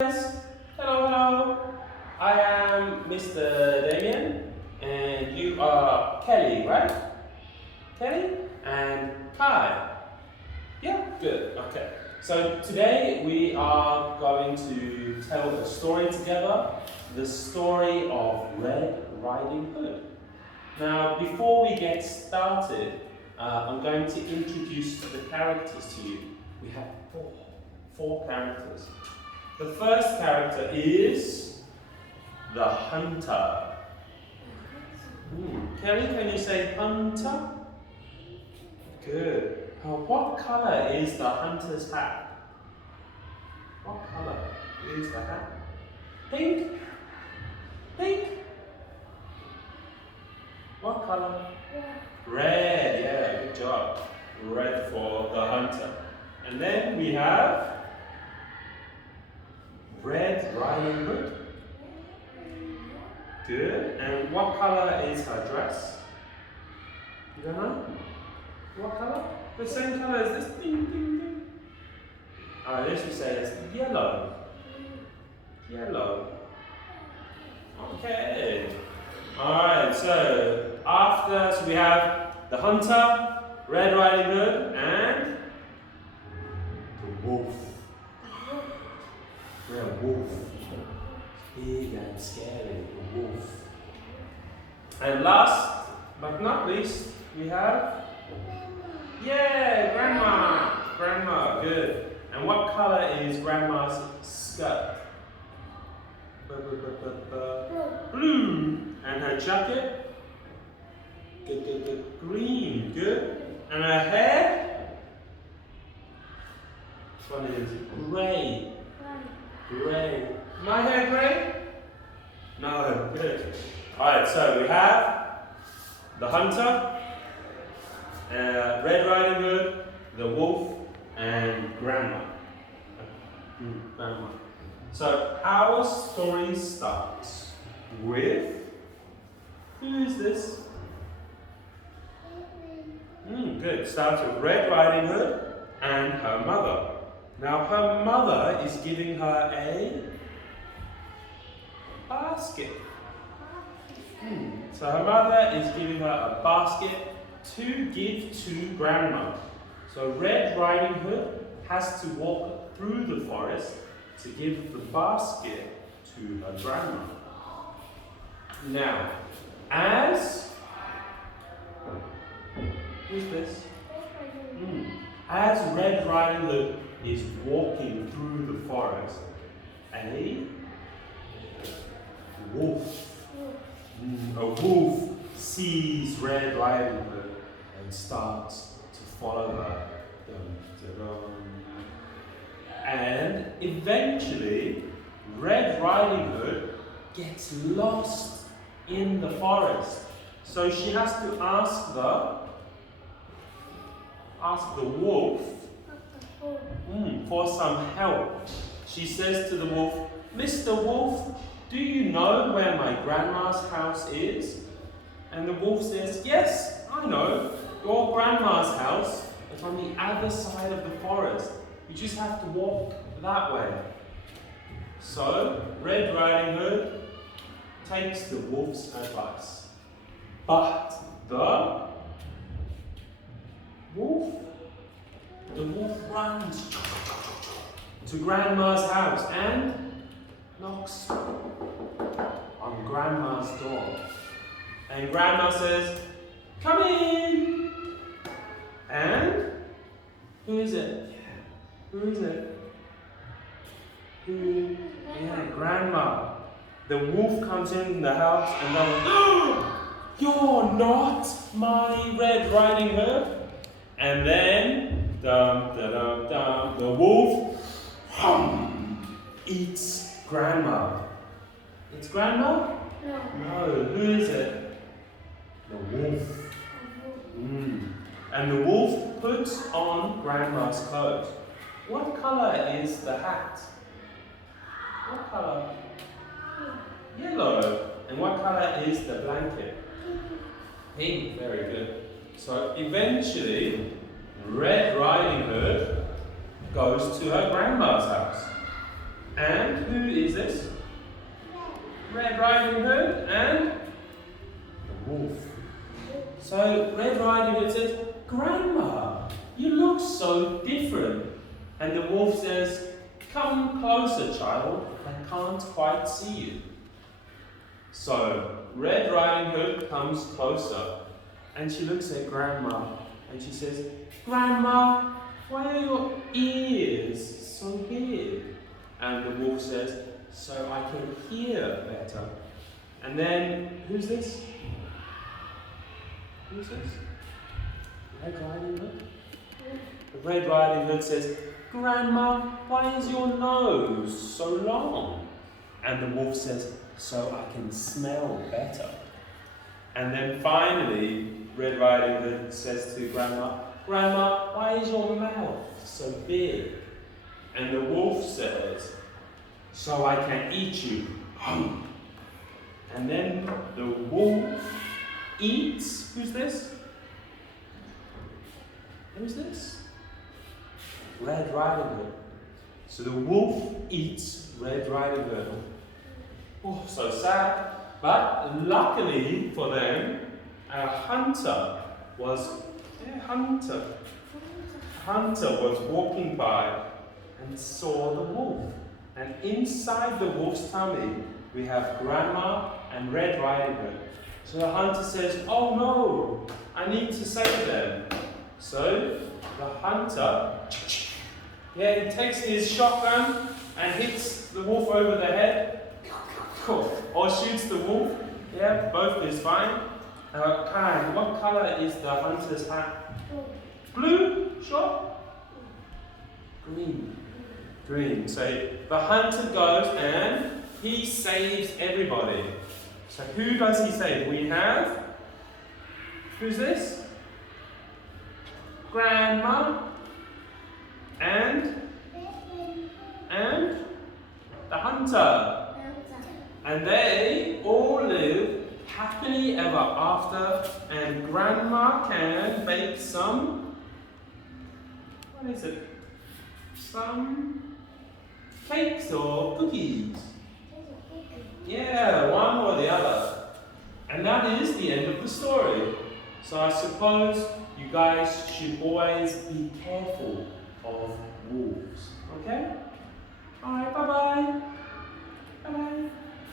Yes. Hello. I am Mr. Damien, and you are Kelly, right? Kelly and Kai. Yeah, good. Okay. So today we are going to tell a story together, the story of Red Riding Hood. Now, before we get started, I'm going to introduce the characters to you. We have four characters. The first character is the hunter. Kelly, can you say hunter? Good. What color is the hunter's hat? What color is the hat? Pink? Pink? What color? Red, yeah, good job. Red for the hunter. And then we have Red Riding Hood. Good. And what color is her dress? You don't know? What color? The same color as this. Ding, ding, ding. This we say is yellow. Yellow. Okay. Alright, so we have the hunter, Red Riding Hood, and the wolf. We're a wolf. Big and scary, a wolf. And last but not least, we have Grandma. Grandma, good. And what color is Grandma's skirt? Blue. And her jacket? Good. Green, good. And her hair? Which one is gray? Gray. My hair gray? No, good. Alright, so we have the hunter, Red Riding Hood, the wolf, and Grandma. Grandma. So our story starts with, who is this? Good. Starts with Red Riding Hood and her mother. Now her mother is giving her a basket. So her mother is giving her a basket to give to Grandma. So Red Riding Hood has to walk through the forest to give the basket to her grandma. Now, who's this? As Red Riding Hood is walking through the forest, a wolf sees Red Riding Hood and starts to follow her. And eventually, Red Riding Hood gets lost in the forest. So she has to ask the wolf for some help. She says to the wolf, "Mr. Wolf, do you know where my grandma's house is?" And the wolf says, "Yes, I know. Your grandma's house is on the other side of the forest. You just have to walk that way." So Red Riding Hood takes the wolf's advice. But the wolf runs to Grandma's house and knocks on Grandma's door. And Grandma says, "Come in." And who is it? Who is it? Grandma. The wolf comes in the house and goes, "Oh, you're not my Red Riding Hood." And then, the wolf eats Grandma. It's Grandma? No. Who is it? The wolf. And the wolf puts on Grandma's clothes. What color is the hat? What color? Yellow. And what color is the blanket? Pink. Very good. So eventually, Red Riding Hood goes to her grandma's house. And who is this? Red Riding Hood and the wolf. So Red Riding Hood says, Grandma, you look so different. And the wolf says, come closer, child, I can't quite see you. So Red Riding Hood comes closer and she looks at Grandma and she says, Grandma, why are your ears so big? And the wolf says, so I can hear better. And then, who's this? Who's this? Red Riding Hood? The Red Riding Hood says, Grandma, why is your nose so long? And the wolf says, so I can smell better. And then finally, Red Riding Hood says to Grandma, Grandma, why is your mouth so big? And the wolf says, so I can eat you. And then the wolf eats, who's this? Who's this? Red Riding Hood. So the wolf eats Red Riding Hood. Oh, so sad. But luckily for them, a hunter was walking by and saw the wolf. And inside the wolf's tummy, we have Grandma and Red Riding Hood. So the hunter says, oh no, I need to save them. So the hunter, he takes his shotgun and hits the wolf over the head, or shoots the wolf. Yeah, both is fine. Kai, what color is the hunter's hat? Blue? Sure? Green. Green. So the hunter goes and he saves everybody. So who does he save? We have, who's this? Grandma and the hunter. And they all live happily ever after, and Grandma can bake some, what is it? Some cakes or cookies. Yeah, one or the other. And that is the end of the story. So I suppose you guys should always be careful of wolves. Okay? Alright, bye-bye. Bye-bye.